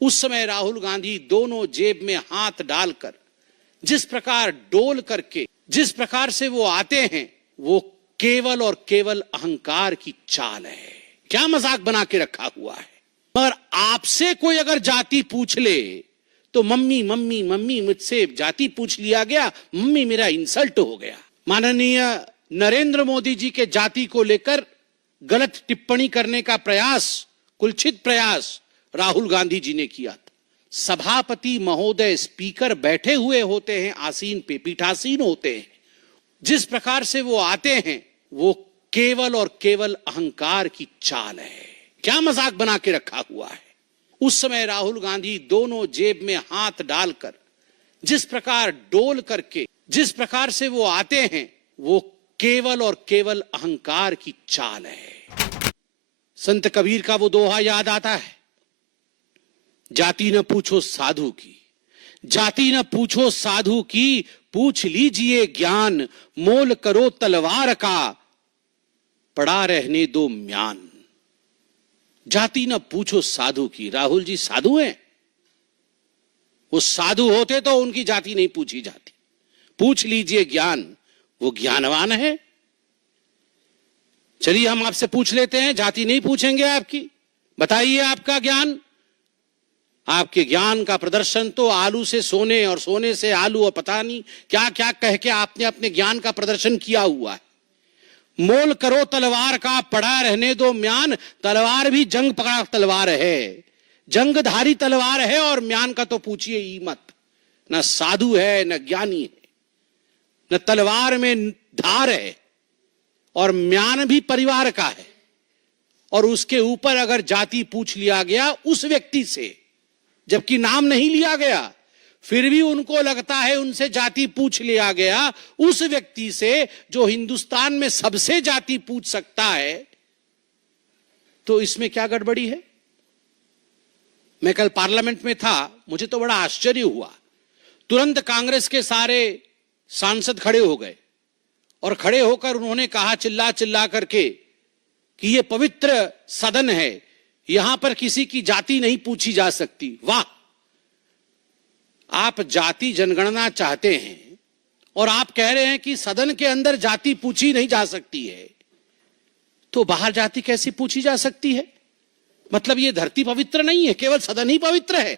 उस समय राहुल गांधी दोनों जेब में हाथ डालकर जिस प्रकार डोल करके जिस प्रकार से वो आते हैं, वो केवल और केवल अहंकार की चाल है। क्या मजाक बना के रखा हुआ है। मगर आपसे कोई अगर जाति पूछ ले तो मम्मी मम्मी मम्मी, मुझसे जाति पूछ लिया गया, मम्मी मेरा इंसल्ट हो गया। माननीय नरेंद्र मोदी जी के जाति को लेकर गलत टिप्पणी करने का प्रयास, कुलछित प्रयास राहुल गांधी जी ने किया था। सभापति महोदय स्पीकर बैठे हुए होते हैं, आसीन पे पीठासीन होते हैं। जिस प्रकार से वो आते हैं, वो केवल और केवल अहंकार की चाल है। क्या मजाक बना के रखा हुआ है। उस समय राहुल गांधी दोनों जेब में हाथ डालकर जिस प्रकार डोल करके जिस प्रकार से वो आते हैं, वो केवल और केवल अहंकार की चाल है। संत कबीर का वो दोहा याद आता है, जाति न पूछो साधु की, जाति न पूछो साधु की, पूछ लीजिए ज्ञान, मोल करो तलवार का, पड़ा रहने दो म्यान। जाति न पूछो साधु की। राहुल जी साधु हैं? वो साधु होते तो उनकी जाति नहीं पूछी जाती। पूछ लीजिए ज्ञान, वो ज्ञानवान है। चलिए हम आपसे पूछ लेते हैं, जाति नहीं पूछेंगे आपकी, बताइए आपका ज्ञान। आपके ज्ञान का प्रदर्शन तो आलू से सोने और सोने से आलू और पता नहीं क्या क्या कह के आपने अपने ज्ञान का प्रदर्शन किया हुआ है। मोल करो तलवार का, पड़ा रहने दो म्यान। तलवार भी जंग पकड़ा तलवार है, जंगधारी तलवार है, और म्यान का तो पूछिए ही मत। न साधु है, न ज्ञानी है, न तलवार में धार है, और म्यान भी परिवार का है। और उसके ऊपर अगर जाति पूछ लिया गया उस व्यक्ति से, जबकि नाम नहीं लिया गया, फिर भी उनको लगता है उनसे जाति पूछ लिया गया, उस व्यक्ति से जो हिंदुस्तान में सबसे जाति पूछ सकता है, तो इसमें क्या गड़बड़ी है। मैं कल पार्लियामेंट में था, मुझे तो बड़ा आश्चर्य हुआ। तुरंत कांग्रेस के सारे सांसद खड़े हो गए और खड़े होकर उन्होंने कहा चिल्ला चिल्ला करके कि ये पवित्र सदन है, यहां पर किसी की जाति नहीं पूछी जा सकती। वाह, आप जाति जनगणना चाहते हैं और आप कह रहे हैं कि सदन के अंदर जाति पूछी नहीं जा सकती है, तो बाहर जाति कैसी पूछी जा सकती है। मतलब ये धरती पवित्र नहीं है, केवल सदन ही पवित्र है।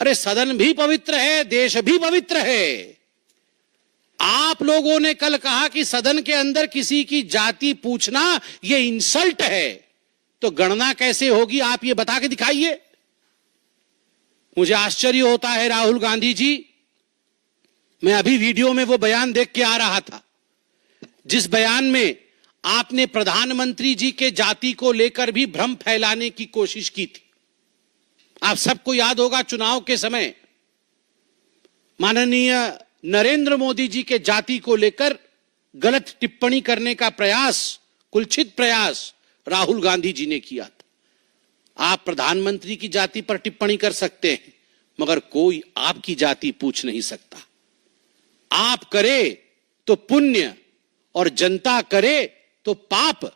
अरे सदन भी पवित्र है, देश भी पवित्र है। आप लोगों ने कल कहा कि सदन के अंदर किसी की जाति पूछना ये इंसल्ट है, तो गणना कैसे होगी आप ये बता के दिखाइए। मुझे आश्चर्य होता है राहुल गांधी जी। मैं अभी वीडियो में वो बयान देख के आ रहा था, जिस बयान में आपने प्रधानमंत्री जी के जाति को लेकर भी भ्रम फैलाने की कोशिश की थी। आप सबको याद होगा, चुनाव के समय माननीय नरेंद्र मोदी जी के जाति को लेकर गलत टिप्पणी करने का प्रयास, कुलछित प्रयास राहुल गांधी जी ने किया था। आप प्रधानमंत्री की जाति पर टिप्पणी कर सकते हैं, मगर कोई आपकी जाति पूछ नहीं सकता। आप करे तो पुण्य और जनता करे तो पाप,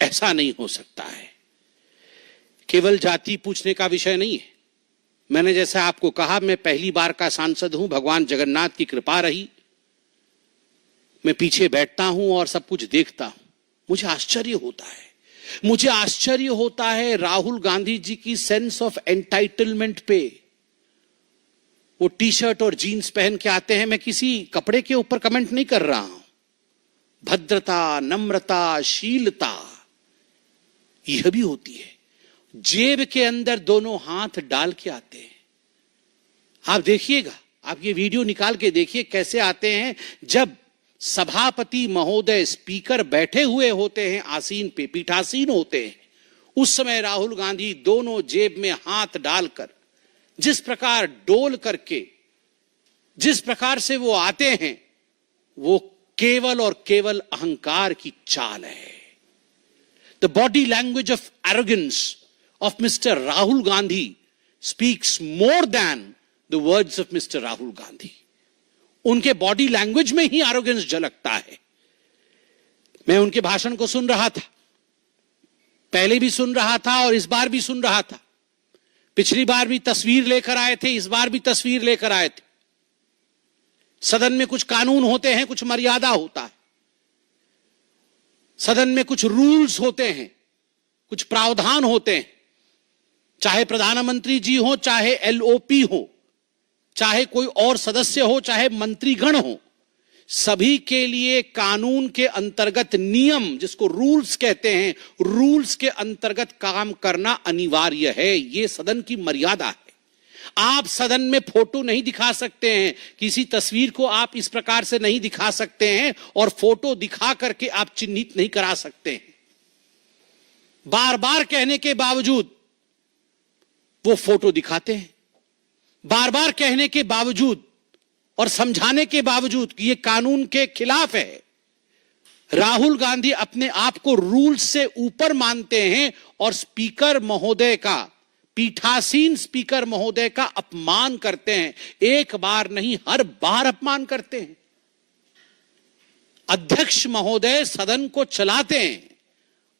ऐसा नहीं हो सकता है। केवल जाति पूछने का विषय नहीं है। मैंने जैसा आपको कहा, मैं पहली बार का सांसद हूं, भगवान जगन्नाथ की कृपा रही। मैं पीछे बैठता हूं और सब कुछ देखता हूं, मुझे आश्चर्य होता है। मुझे आश्चर्य होता है राहुल गांधी जी की सेंस ऑफ एंटाइटलमेंट पे। वो टी शर्ट और जीन्स पहन के आते हैं, मैं किसी कपड़े के ऊपर कमेंट नहीं कर रहा हूं। भद्रता, नम्रता, शीलता यह भी होती है। जेब के अंदर दोनों हाथ डाल के आते हैं। आप देखिएगा, आप ये वीडियो निकाल के देखिए कैसे आते हैं। जब सभापति महोदय स्पीकर बैठे हुए होते हैं, आसीन पे पीठासीन होते हैं, उस समय राहुल गांधी दोनों जेब में हाथ डालकर जिस प्रकार डोल करके जिस प्रकार से वो आते हैं, वो केवल और केवल अहंकार की चाल है। The body language of arrogance of Mr. Rahul Gandhi speaks more than the words of Mr. Rahul Gandhi. उनके बॉडी लैंग्वेज में ही एरोगेंस झलकता है। मैं उनके भाषण को सुन रहा था, पहले भी सुन रहा था और इस बार भी सुन रहा था। पिछली बार भी तस्वीर लेकर आए थे, इस बार भी तस्वीर लेकर आए थे। सदन में कुछ कानून होते हैं, कुछ मर्यादा होता है, सदन में कुछ रूल्स होते हैं, कुछ प्रावधान होते हैं। चाहे प्रधानमंत्री जी हो, चाहे एलओपी हो, चाहे कोई और सदस्य हो, चाहे मंत्रीगण हो, सभी के लिए कानून के अंतर्गत नियम, जिसको रूल्स कहते हैं, रूल्स के अंतर्गत काम करना अनिवार्य है। यह सदन की मर्यादा है। आप सदन में फोटो नहीं दिखा सकते हैं, किसी तस्वीर को आप इस प्रकार से नहीं दिखा सकते हैं और फोटो दिखा करके आप चिन्हित नहीं करा सकते हैं। बार बार कहने के बावजूद वो फोटो दिखाते हैं, बार बार कहने के बावजूद और समझाने के बावजूद कि ये कानून के खिलाफ है। राहुल गांधी अपने आप को रूल से ऊपर मानते हैं और स्पीकर महोदय का, पीठासीन स्पीकर महोदय का अपमान करते हैं। एक बार नहीं, हर बार अपमान करते हैं। अध्यक्ष महोदय सदन को चलाते हैं,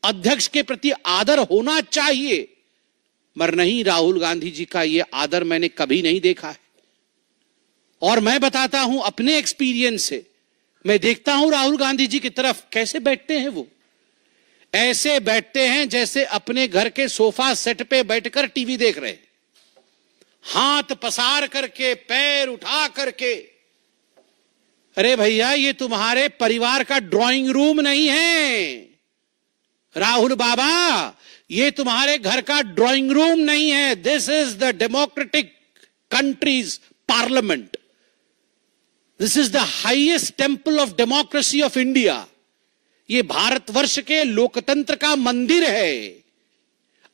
अध्यक्ष के प्रति आदर होना चाहिए, मगर नहीं, राहुल गांधी जी का यह आदर मैंने कभी नहीं देखा है। और मैं बताता हूं अपने एक्सपीरियंस से, मैं देखता हूं राहुल गांधी जी की तरफ कैसे बैठते हैं। वो ऐसे बैठते हैं जैसे अपने घर के सोफा सेट पे बैठकर टीवी देख रहे, हाथ पसार करके, पैर उठा करके। अरे भैया, ये तुम्हारे परिवार का ड्राइंग रूम नहीं है राहुल बाबा, ये तुम्हारे घर का ड्राइंग रूम नहीं है। This is the democratic countries parliament, this is the highest temple of democracy of India. ये भारतवर्ष के लोकतंत्र का मंदिर है।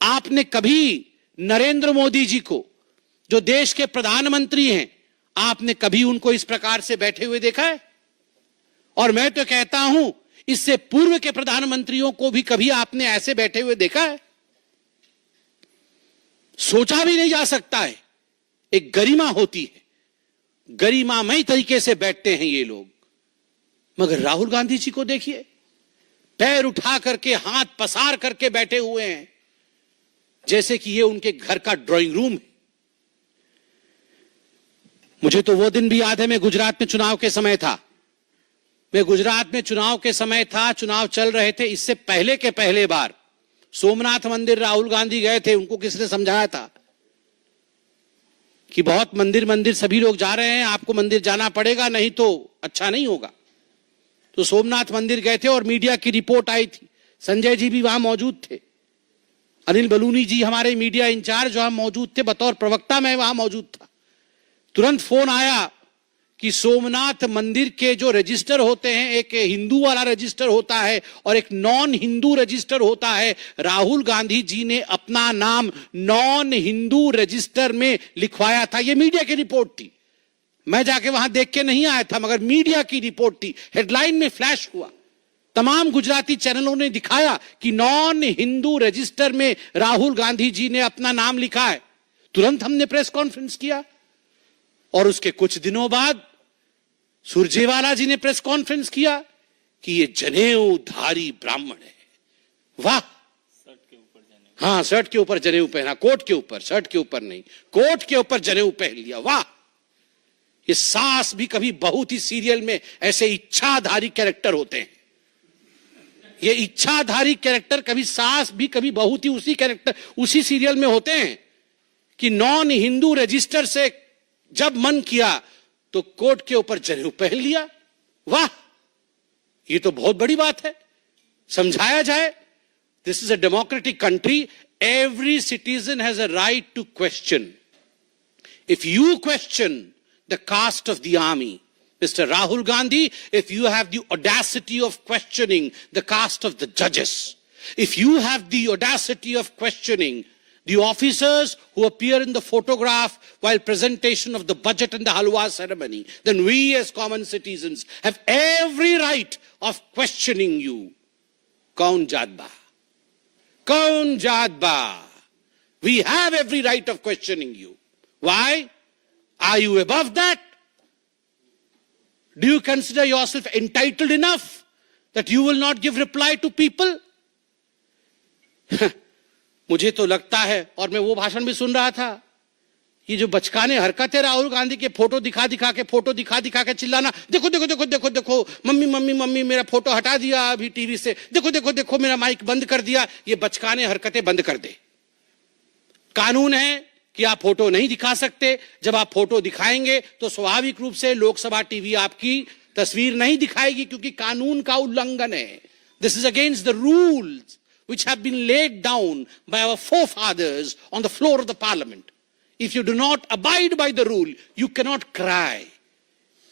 आपने कभी नरेंद्र मोदी जी को, जो देश के प्रधानमंत्री हैं, आपने कभी उनको इस प्रकार से बैठे हुए देखा है? और मैं तो कहता हूं, इससे पूर्व के प्रधानमंत्रियों को भी कभी आपने ऐसे बैठे हुए देखा है? सोचा भी नहीं जा सकता है। एक गरिमा होती है, गरिमामय तरीके से बैठते हैं ये लोग। मगर राहुल गांधी जी को देखिए, पैर उठा करके, हाथ पसार करके बैठे हुए हैं, जैसे कि ये उनके घर का ड्राइंग रूम है। मुझे तो वो दिन भी याद है, मैं गुजरात में चुनाव के समय था। मैं गुजरात में चुनाव के समय था, चुनाव चल रहे थे। इससे पहले के पहले बार सोमनाथ मंदिर राहुल गांधी गए थे। उनको किसने समझाया था कि बहुत मंदिर सभी लोग जा रहे हैं, आपको मंदिर जाना पड़ेगा, नहीं तो अच्छा नहीं होगा। तो सोमनाथ मंदिर गए थे और मीडिया की रिपोर्ट आई थी। संजय जी भी वहां मौजूद थे, अनिल बलूनी जी हमारे मीडिया इंचार्ज वहां मौजूद थे, बतौर प्रवक्ता मैं वहां मौजूद था। तुरंत फोन आया कि सोमनाथ मंदिर के जो रजिस्टर होते हैं, एक हिंदू वाला रजिस्टर होता है और एक नॉन हिंदू रजिस्टर होता है। राहुल गांधी जी ने अपना नाम नॉन हिंदू रजिस्टर में लिखवाया था। यह मीडिया की रिपोर्ट थी, मैं जाके वहां देख के नहीं आया था, मगर मीडिया की रिपोर्ट थी। हेडलाइन में फ्लैश हुआ, तमाम गुजराती चैनलों ने दिखाया कि नॉन हिंदू रजिस्टर में राहुल गांधी जी ने अपना नाम लिखा है। तुरंत हमने प्रेस कॉन्फ्रेंस किया और उसके कुछ दिनों बाद सुरजेवाला जी ने प्रेस कॉन्फ्रेंस किया कि ये जनेऊधारी ब्राह्मण है। वाह, हाँ, शर्ट के ऊपर जनेऊ पहना, कोट के ऊपर, शर्ट के ऊपर नहीं, कोट के ऊपर जनेऊ पहन लिया। वाह, ये सास भी कभी बहुत ही सीरियल में ऐसे इच्छाधारी कैरेक्टर होते हैं। ये इच्छाधारी कैरेक्टर कभी सास भी कभी बहुत ही उसी कैरेक्टर, उसी सीरियल में होते हैं कि नॉन हिंदू रजिस्टर से जब मन किया तो कोट के ऊपर जनेऊ पहन लिया। वाह, ये तो बहुत बड़ी बात है, समझाया जाए। This is a democratic country, every citizen has a right to question. If you question the caste of the army, Mr. Rahul Gandhi, if you have the audacity of questioning the caste of the judges, if you have the audacity of questioning the officers who appear in the photograph while presentation of the budget and the halwa ceremony, then we as common citizens have every right of questioning you. Kaun jaat ba? Kaun jaat ba? We have every right of questioning you. Why? Are you above that? Do you consider yourself entitled enough that you will not give reply to people? मुझे तो लगता है, और मैं वो भाषण भी सुन रहा था, ये जो बचकाने हरकत है राहुल गांधी के, फोटो दिखा दिखा के चिल्लाना, देखो देखो देखो देखो देखो मम्मी मम्मी मम्मी मेरा फोटो हटा दिया अभी टीवी से, देखो देखो देखो मेरा माइक बंद कर दिया, ये बचकाने हरकतें बंद कर दे। कानून है कि आप फोटो नहीं दिखा सकते। जब आप फोटो दिखाएंगे तो स्वाभाविक रूप से लोकसभा टीवी आपकी तस्वीर नहीं दिखाएगी, क्योंकि कानून का उल्लंघन है। This is against the rules which have been laid down by our forefathers on the floor of the parliament. If you do not abide by the rule, you cannot cry.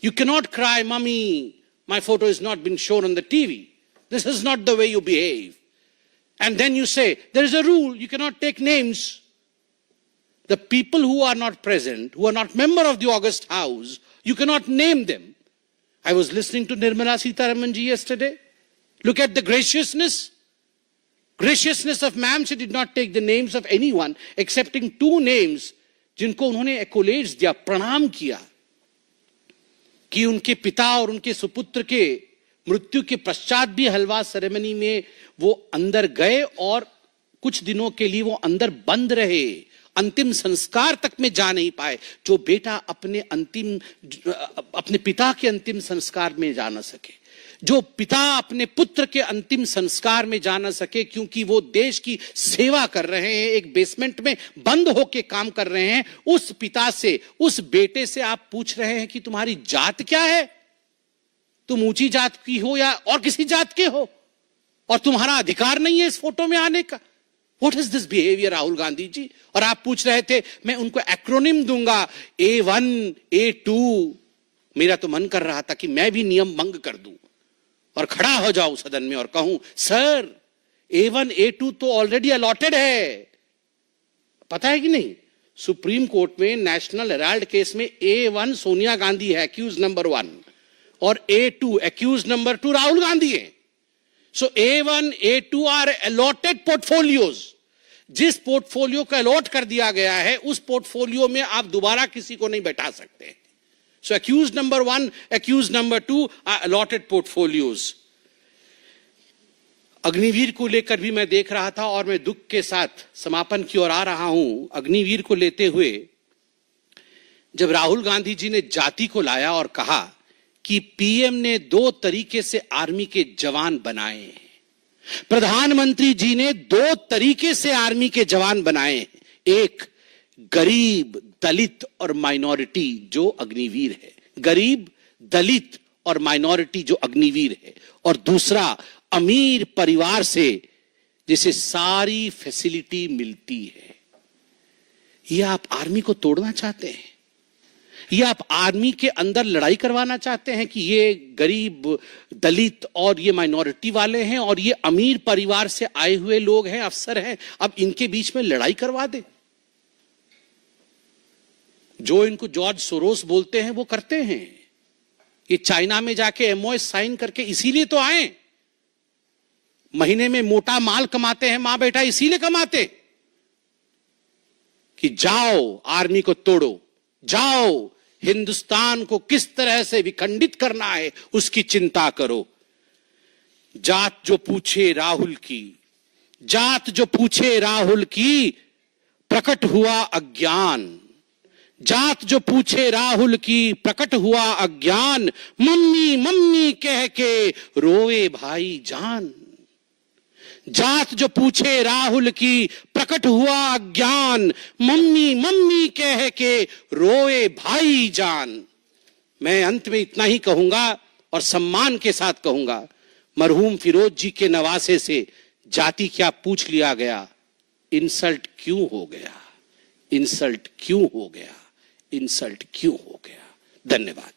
You cannot cry, "Mummy, my photo has not been shown on the TV." This is not the way you behave. And then you say, there is a rule, you cannot take names. The people who are not present, who are not member of the August House, you cannot name them. I was listening to Nirmala Sitharaman ji yesterday. Look at the graciousness of ma'am. She did not take the names of anyone excepting 2 names जिनको उन्होंने एक्कोलेड्स दिया, प्रणाम किया, कि उनके पिता और उनके सुपुत्र के मृत्यु के पश्चात भी हलवा सेरेमनी में वो अंदर गए और कुछ दिनों के लिए वो अंदर बंद रहे, अंतिम संस्कार तक में जा नहीं पाए। जो बेटा अपने पिता के अंतिम संस्कार में जा न सके, जो पिता अपने पुत्र के अंतिम संस्कार में जा न सके, क्योंकि वो देश की सेवा कर रहे हैं, एक बेसमेंट में बंद होके काम कर रहे हैं, उस पिता से, उस बेटे से आप पूछ रहे हैं कि तुम्हारी जात क्या है, तुम ऊंची जात की हो या और किसी जात के हो, और तुम्हारा अधिकार नहीं है इस फोटो में आने का। What is this behavior, Rahul Gandhi ji? और आप पूछ रहे थे मैं उनको एक्रोनिम दूंगा, A1 A2। मेरा तो मन कर रहा था कि मैं भी नियम भंग कर दूं और खड़ा हो जाऊं सदन में और कहूं, सर A1 A2 तो ऑलरेडी अलॉटेड है। पता है कि नहीं, सुप्रीम कोर्ट में नेशनल हेराल्ड केस में A1 सोनिया गांधी है, एक्यूज नंबर 1, और A2 accused number 2 Rahul Gandhi है। So A1 A2 are allotted portfolios. जिस पोर्टफोलियो को अलॉट कर दिया गया है, उस पोर्टफोलियो में आप दोबारा किसी को नहीं बैठा सकते। So accused number 1, accused number 2 are allotted portfolios. Agniveer को लेकर भी मैं देख रहा था और मैं दुख के साथ समापन की ओर आ रहा हूं। अग्निवीर को लेते हुए जब राहुल गांधी जी ने जाति को लाया और कहा कि पीएम ने 2 तरीके से आर्मी के जवान बनाए हैं, प्रधानमंत्री जी ने 2 तरीके से आर्मी के जवान बनाए हैं, एक गरीब, दलित और माइनॉरिटी जो अग्निवीर है, गरीब, दलित और माइनॉरिटी जो अग्निवीर है, और दूसरा अमीर परिवार से जिसे सारी फैसिलिटी मिलती है। ये आप आर्मी को तोड़ना चाहते हैं? ये आप आर्मी के अंदर लड़ाई करवाना चाहते हैं कि ये गरीब, दलित और ये माइनॉरिटी वाले हैं और ये अमीर परिवार से आए हुए लोग हैं, अफसर हैं, अब इनके बीच में लड़ाई करवा दे? जो इनको जॉर्ज सोरोस बोलते हैं वो करते हैं। ये चाइना में जाके MOS साइन करके इसीलिए तो आए, महीने में मोटा माल कमाते हैं मां बेटा, इसीलिए कमाते कि जाओ आर्मी को तोड़ो, जाओ हिंदुस्तान को किस तरह से विखंडित करना है उसकी चिंता करो। जात जो पूछे राहुल की, जात जो पूछे राहुल की, प्रकट हुआ अज्ञान। जात जो पूछे राहुल की, प्रकट हुआ अज्ञान। मम्मी मम्मी कह के रोए भाई जान। जात जो पूछे राहुल की, प्रकट हुआ अज्ञान। मम्मी मम्मी कह के रोए भाई जान। मैं अंत में इतना ही कहूंगा और सम्मान के साथ कहूंगा, मरहूम फिरोज जी के नवासे से जाति क्या पूछ लिया गया, इंसल्ट क्यों हो गया, इंसल्ट क्यों हो गया, इंसल्ट क्यों हो गया। धन्यवाद।